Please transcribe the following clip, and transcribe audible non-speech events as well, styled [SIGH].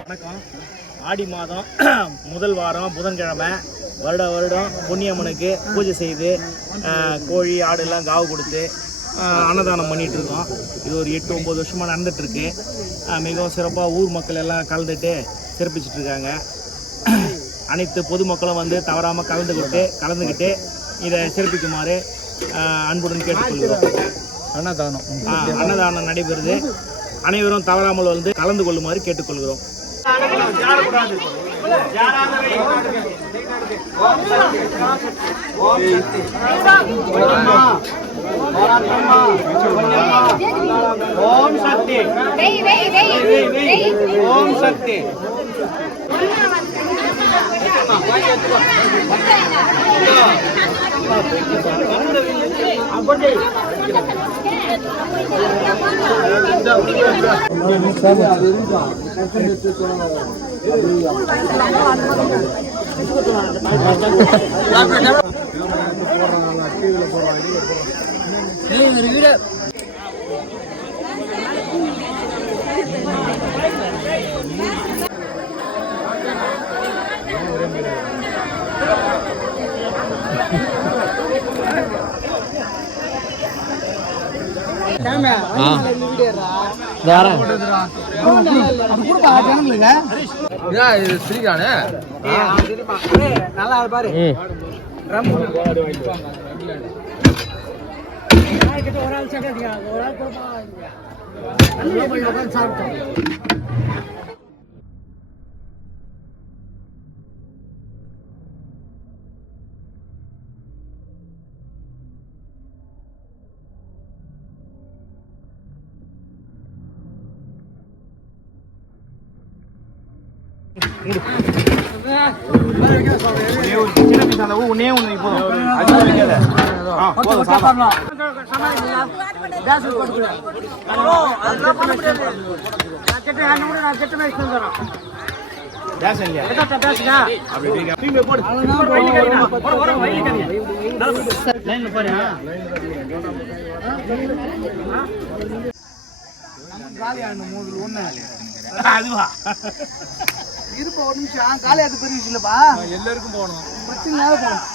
வணக்கம். ஆடி மாதம் [CLEARS THROAT] முதல் வாரம் புதன்கிழமை. வருட வருடம் புண்ணியம்மனுக்கு பூஜை செய்து கோழி ஆடுலாம் காவு கொடுத்து அன்னதானம் பண்ணிகிட்டு இருக்கோம். இது ஒரு எட்டு ஒம்பது வருஷமாக நடந்துகிட்ருக்கு மிகவும் சிறப்பாக ஊர் மக்கள் எல்லாம் கலந்துட்டு சிறப்பிச்சிட்ருக்காங்க [CLEARS THROAT] அனைத்து பொதுமக்களும் வந்து தவறாமல் கலந்துக்கிட்டு கலந்துக்கிட்டு இதை சிறப்பிக்குமாறு அன்புடன் கேட்டுக்கொள்கிறோம். அன்னதானம். அன்னதானம் நடைபெறுது. அனைவரும் தவறாமல் வந்து கலந்து கொள்ளுமாறு கேட்டுக்கொள்கிறோம். ஓம் சக்தி வெய் வெய் வெய் வெய் ஓம் சக்தி. இது ஸ்ரீகானே நல்லா பாரு ஒரு ஆள் சக்கரை ஒரு ஆள் சாப்பிட்டோம் ஒரே ஒரு போதும். அதிகம் வைக்காத. கேஸ் இல்லையா? அப்படி போடு. லைன்ல பாரு, அதுவா இருப்பா ஒரு நிமிஷம். காலையாத்து பெரிய விஷயம் இல்லப்பா. எல்லாருக்கும் போகணும். பிரச்சனை நேரம் போகணும்.